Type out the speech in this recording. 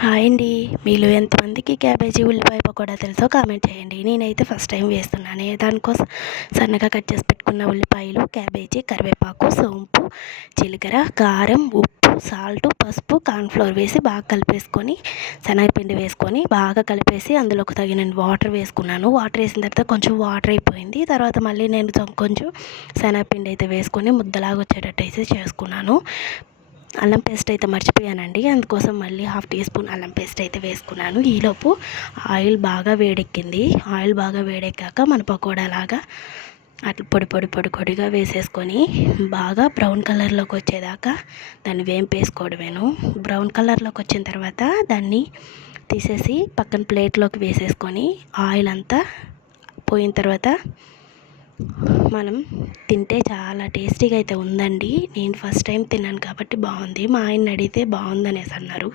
Hi అండి. మీలో ఎంతమందికి క్యాబేజీ ఉల్లిపాయ పకోడా తెలుసో కామెంట్ చేయండి. నేనైతే ఫస్ట్ టైం వేస్తున్నాను. దానికోసం సన్నగా కట్ చేసి పెట్టుకున్న ఉల్లిపాయలు, క్యాబేజీ, కరివేపాకు, సోంపు, జీలకర్ర, కారం, ఉప్పు, సాల్ట్, పసుపు, కార్న్ఫ్లోర్ వేసి బాగా కలిపేసుకొని శనగపిండి వేసుకొని బాగా కలిపేసి అందులోకి తగినన్ని వాటర్ వేసుకున్నాను. వాటర్ వేసిన తర్వాత కొంచెం వాటర్ అయిపోయింది. తర్వాత మళ్ళీ నేను కొంచెం శనగపిండి అయితే వేసుకొని ముద్దలాగా వచ్చేటట్టు అయితే చేసుకున్నాను. అల్లం పేస్ట్ అయితే మర్చిపోయానండి. అందుకోసం మళ్ళీ 1/2 టీ స్పూన్ అల్లం పేస్ట్ అయితే వేసుకున్నాను. ఈలోపు ఆయిల్ బాగా వేడెక్కింది. ఆయిల్ బాగా వేడెక్కాక మన పకోడా లాగా అట్లా పొడిగా వేసేసుకొని బాగా బ్రౌన్ కలర్లోకి వచ్చేదాకా దాన్ని వేంపేసుకోవడమేను. బ్రౌన్ కలర్లోకి వచ్చిన తర్వాత దాన్ని తీసేసి పక్కన ప్లేట్లోకి వేసేసుకొని ఆయిల్ అంతా పోయిన తర్వాత మనం తింటే చాలా టేస్టీగా అయితే ఉందండి. నేను ఫస్ట్ టైం తిన్నాను కాబట్టి బాగుంది. మా ఆయన అడిగితే బాగుందనేసి అన్నారు.